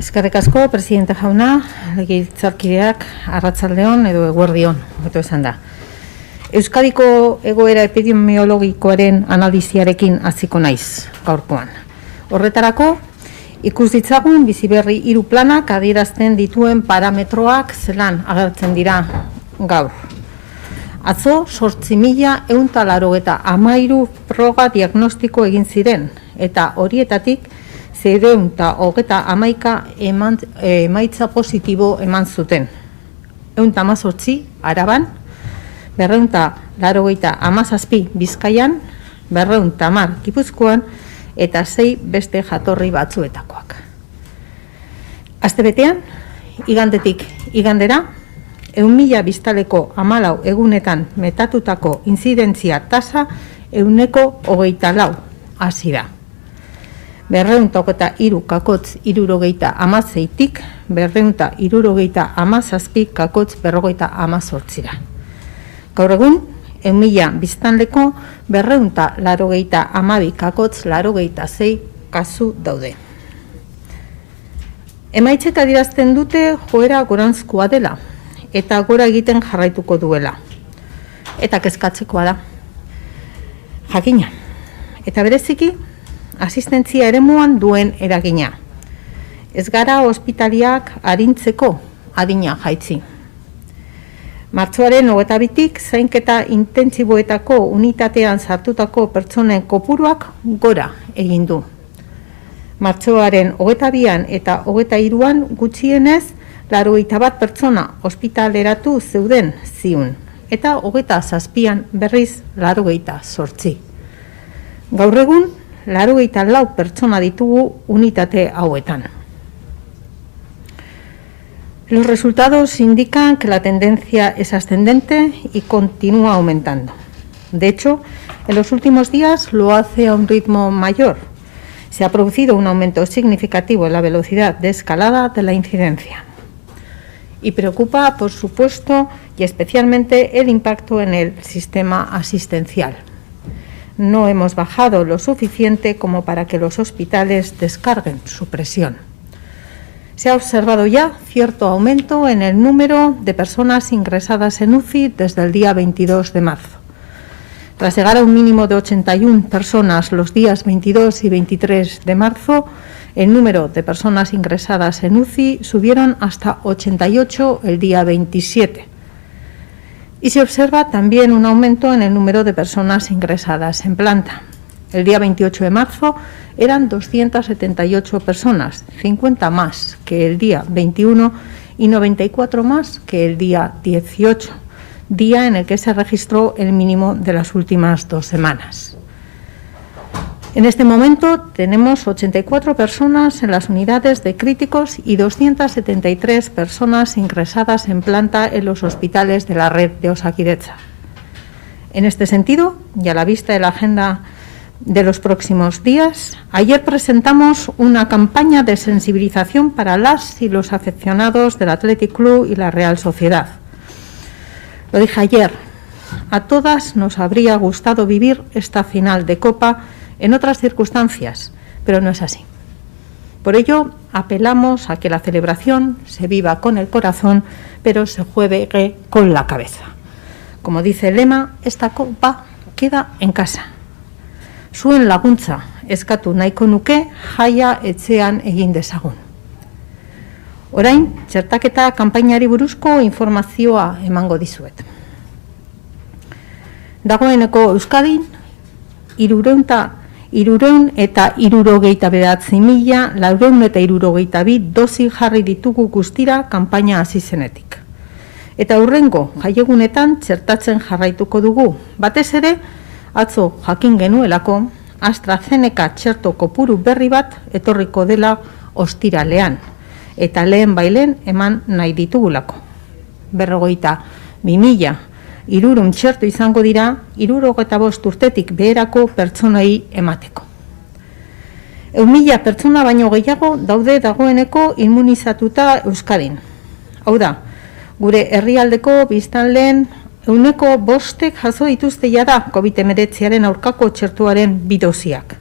Eskerrik asko, presidente jauna, legebiltzarkideak, arratsaldeon edo eguerdion, hobeto esan da. Euskadiko egoera epidemiologikoaren analiziarekin hasiko naiz gaurkoan. Horretarako, ikus ditzagun Biziberri 3 planak adierazten dituen parametroak zelan agertzen dira gaur. Atzo, 8.183 froga diagnostiko egin ziren, eta horietatik 611 emaitza positibo eman zuten. 118 Araban, 287 Bizkaian, 210 Gipuzkoan, eta 6 beste jatorri batzuetakoak. Astebetean, igandetik igandera, 1.000 biztaleko 14 egunetan metatutako inzidentzia tasa 124 hasi da. 223 kakotz 76tik 277 kakotz 58. Gaur egun, 1.000 biztanleko 282 kakotz 86 kasu daude. Emaitzek adierazten dute joera goranzkoa dela, eta gora egiten jarraituko duela. Eta kezkatzekoa da. Jakina. Eta bereziki, asistentzia eremuan duen eragina. Ez gara ospitaliak arintzeko adina jaitzi. Martxoaren 22tik zainketa intentsiboetako unitatean sartutako pertsonen kopuruak gora egin du. Martxoaren 22an eta 23an gutxienez 81 pertsona ospitaleratu zeuden ziun, eta 27an berriz 88. Gaur egun, 84 pertsona ditugu unitate hauetan. Los resultados indican que la tendencia es ascendente y continúa aumentando. De hecho, en los últimos días lo hace a un ritmo mayor. Se ha producido un aumento significativo en la velocidad de escalada de la incidencia. Y preocupa, por supuesto, y especialmente el impacto en el sistema asistencial. No hemos bajado lo suficiente como para que los hospitales descarguen su presión. Se ha observado ya cierto aumento en el número de personas ingresadas en UCI desde el día 22 de marzo. Tras llegar a un mínimo de 81 personas los días 22 y 23 de marzo, el número de personas ingresadas en UCI subieron hasta 88 el día 27. Y se observa también un aumento en el número de personas ingresadas en planta. El día 28 de marzo eran 278 personas, 50 más que el día 21 y 94 más que el día 18, día en el que se registró el mínimo de las últimas 2 semanas. En este momento tenemos 84 personas en las unidades de críticos y 273 personas ingresadas en planta en los hospitales de la red de Osakidetza. En este sentido, y a la vista de la agenda de los próximos días, ayer presentamos una campaña de sensibilización para las y los aficionados del Athletic Club y la Real Sociedad. Lo dije ayer, a todas nos habría gustado vivir esta final de Copa en otras circunstancias, pero no es así. Por ello, apelamos a que la celebración se viva con el corazón, pero se juegue con la cabeza. Como dice el lema, esta copa queda en casa. Zuen laguntza eskatu nahiko nuke jaia etxean egin dezagun. Orain, txertaketa kanpainari buruzko informazioa emango dizuet. Dagoeneko Euskadin, 369.462 dosi jarri ditugu guztira kanpaina hasi zenetik. Eta hurrengo jaiegunetan txertatzen jarraituko dugu, batez ere, atzo jakin genuelako AstraZeneca txerto kopuru berri bat etorriko dela ostiralean, eta lehen bailen eman nahi ditugulako. 52.000 hirurehun txerto izango dira 65 urtetik beherako pertsonei emateko. 1.000 pertsona baino gehiago daude dagoeneko immunizatuta Euskadin. Hau da, gure herrialdeko biztanleen 5% jaso dituzte jada COVID-19 aurkako txertuaren 2 dosiak.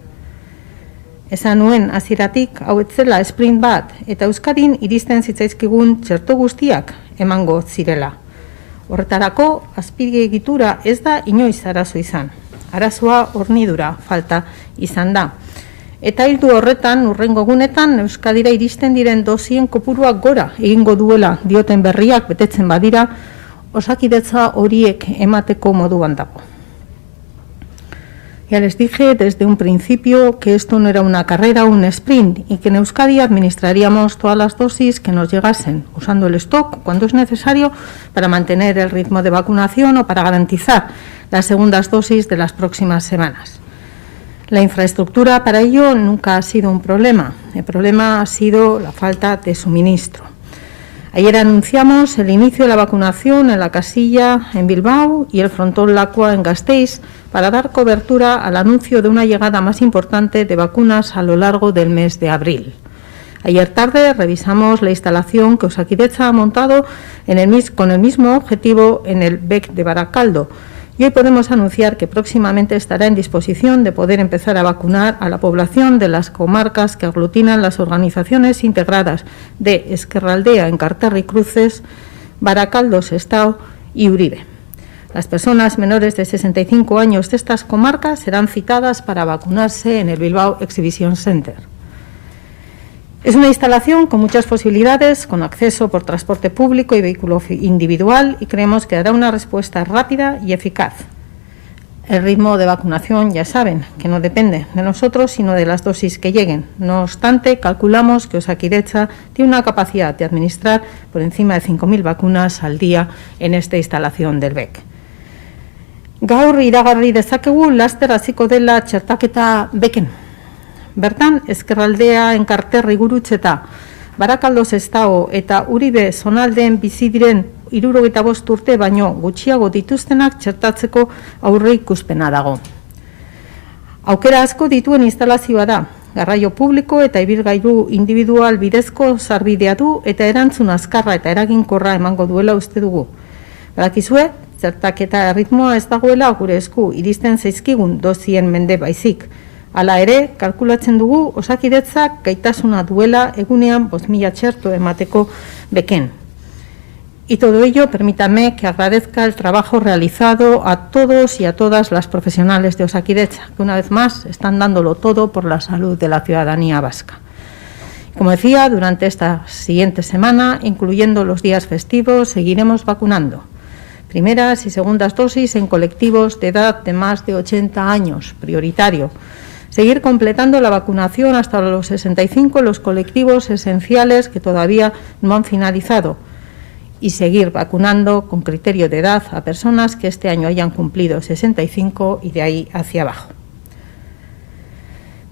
Esan nuen hasieratik hau ez zela sprint bat, eta Euskadin iristen zitzaizkigun txerto guztiak emango zirela. Horretarako, azpiegitura ez da inoiz arazo izan. Arazoa hornidura falta izan da. Eta hildu horretan, hurrengo egunetan, Euskadira iristen diren dosien kopuruak gora egingo duela dioten berriak betetzen badira, Osakidetza horiek emateko moduan dago. Ya les dije desde un principio que esto no era una carrera, un sprint, y que en Euskadi administraríamos todas las dosis que nos llegasen, usando el stock cuando es necesario para mantener el ritmo de vacunación o para garantizar las segundas dosis de las próximas semanas. La infraestructura para ello nunca ha sido un problema. El problema ha sido la falta de suministro. Ayer anunciamos el inicio de la vacunación en la Casilla, en Bilbao, y el Frontón Lacua, en Gasteiz, para dar cobertura al anuncio de una llegada más importante de vacunas a lo largo del mes de abril. Ayer tarde revisamos la instalación que Osakidetza ha montado con el mismo objetivo en el BEC de Barakaldo, y hoy podemos anunciar que próximamente estará en disposición de poder empezar a vacunar a la población de las comarcas que aglutinan las organizaciones integradas de Ezkerraldea, Enkarterri Cruces, Barakaldo, Sestao y Uribe. Las personas menores de 65 años de estas comarcas serán citadas para vacunarse en el Bilbao Exhibition Center. Es una instalación con muchas posibilidades, con acceso por transporte público y vehículo individual, y creemos que dará una respuesta rápida y eficaz. El ritmo de vacunación, ya saben, que no depende de nosotros, sino de las dosis que lleguen. No obstante, calculamos que Osakidetza tiene una capacidad de administrar por encima de 5.000 vacunas al día en esta instalación del BEC. Gaur iragarri dezakegu laster hasiko dela txertaketa beken. Bertan, Ezkerraldea, Enkarterri, Gurutzeta, Barakaldo, Sestao eta Uribe zonaldeen bizi diren 75 urte baino gutxiago dituztenak txertatzeko aurreikuspena dago. Aukera asko dituen instalazioa da, garraio publiko eta ibilgailu individual bidezko sarbidea du eta erantzun azkarra eta eraginkorra emango duela uste dugu. Badakizue, txertaketa erritmoa ez dagoela gure esku iristen zaizkigun dosien mende baizik. Hala ere, kalkulatzen dugu Osakidetzak gaitasuna duela egunean 5.000 txerto emateko beken. Y todo ello, permítame que agradezca el trabajo realizado a todos y a todas las profesionales de Osakidetza, que una vez más están dándolo todo por la salud de la ciudadanía vasca. Como decía, durante esta siguiente semana, incluyendo los días festivos, seguiremos vacunando. Primeras y segundas dosis en colectivos de edad de más de 80 años, prioritario. Seguir completando la vacunación hasta los 65 en los colectivos esenciales que todavía no han finalizado. Y seguir vacunando con criterio de edad a personas que este año hayan cumplido 65 y de ahí hacia abajo.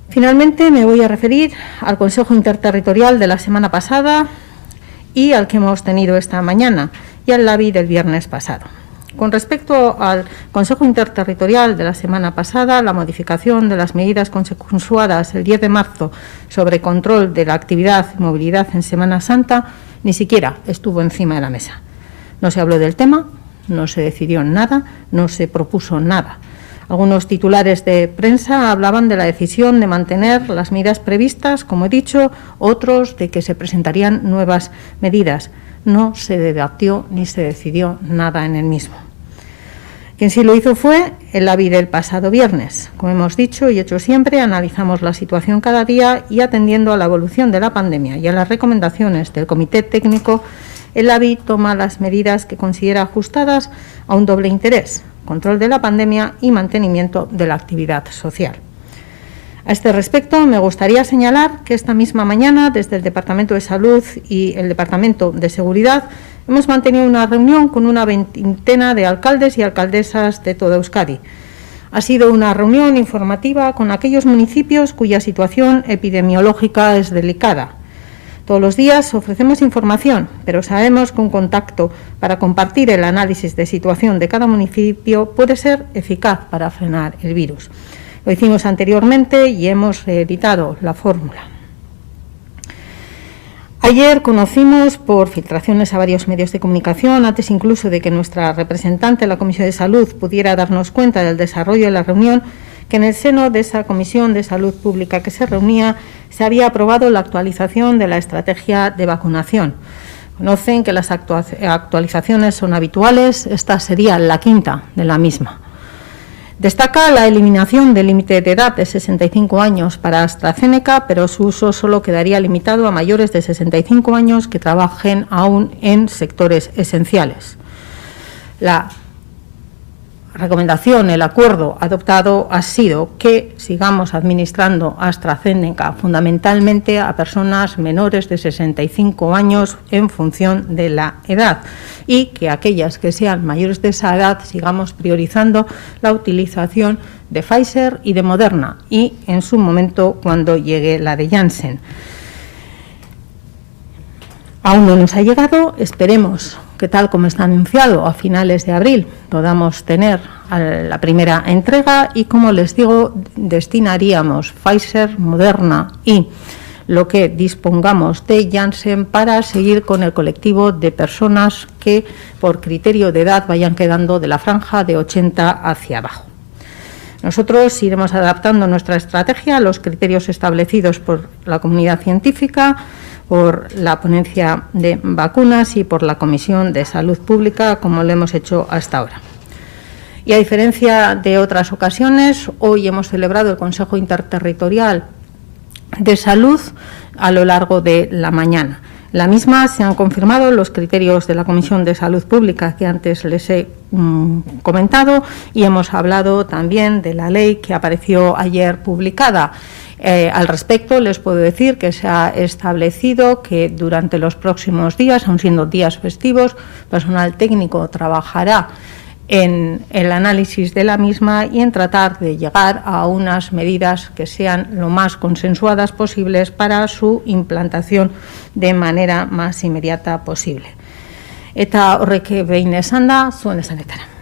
Finalmente me voy a referir al Consejo Interterritorial de la semana pasada y al que hemos tenido esta mañana y al LABI del viernes pasado. Con respecto al Consejo Interterritorial de la semana pasada, la modificación de las medidas consensuadas el 10 de marzo sobre control de la actividad y movilidad en Semana Santa ni siquiera estuvo encima de la mesa. No se habló del tema, no se decidió nada, no se propuso nada. Algunos titulares de prensa hablaban de la decisión de mantener las medidas previstas, como he dicho, otros de que se presentarían nuevas medidas. No se debatió ni se decidió nada en el mismo. Quien sí lo hizo fue el LABI del pasado viernes. Como hemos dicho y hecho siempre, analizamos la situación cada día y atendiendo a la evolución de la pandemia y a las recomendaciones del Comité Técnico, el LABI toma las medidas que considera ajustadas a un doble interés: control de la pandemia y mantenimiento de la actividad social. A este respecto, me gustaría señalar que esta misma mañana, desde el Departamento de Salud y el Departamento de Seguridad, hemos mantenido una reunión con una veintena de alcaldes y alcaldesas de toda Euskadi. Ha sido una reunión informativa con aquellos municipios cuya situación epidemiológica es delicada. Todos los días ofrecemos información, pero sabemos que un contacto para compartir el análisis de situación de cada municipio puede ser eficaz para frenar el virus. Lo hicimos anteriormente y hemos reeditado la fórmula. Ayer conocimos por filtraciones a varios medios de comunicación, antes incluso de que nuestra representante en la Comisión de Salud pudiera darnos cuenta del desarrollo de la reunión, que en el seno de esa Comisión de Salud Pública que se reunía se había aprobado la actualización de la estrategia de vacunación. Conocen que las actualizaciones son habituales, esta sería la quinta de la misma. Destaca la eliminación del límite de edad de 65 años para AstraZeneca, pero su uso solo quedaría limitado a mayores de 65 años que trabajen aún en sectores esenciales. La recomendación, el acuerdo adoptado ha sido que sigamos administrando AstraZeneca fundamentalmente a personas menores de 65 años en función de la edad y que aquellas que sean mayores de esa edad sigamos priorizando la utilización de Pfizer y de Moderna y en su momento cuando llegue la de Janssen. Aún no nos ha llegado, esperemos que tal como está anunciado a finales de abril podamos tener la primera entrega y, como les digo, destinaríamos Pfizer, Moderna y lo que dispongamos de Janssen para seguir con el colectivo de personas que por criterio de edad vayan quedando de la franja de 80 hacia abajo. Nosotros iremos adaptando nuestra estrategia a los criterios establecidos por la comunidad científica, por la ponencia de vacunas y por la Comisión de Salud Pública, como lo hemos hecho hasta ahora. Y a diferencia de otras ocasiones, hoy hemos celebrado el Consejo Interterritorial de Salud a lo largo de la mañana. En la misma se han confirmado los criterios de la Comisión de Salud Pública que antes les he comentado y hemos hablado también de la ley que apareció ayer publicada. Al respecto, les puedo decir que se ha establecido que durante los próximos días, aun siendo días festivos, personal técnico trabajará en el análisis de la misma y en tratar de llegar a unas medidas que sean lo más consensuadas posibles para su implantación de manera más inmediata posible. Eta horrek behin esanda, zuen esanetara.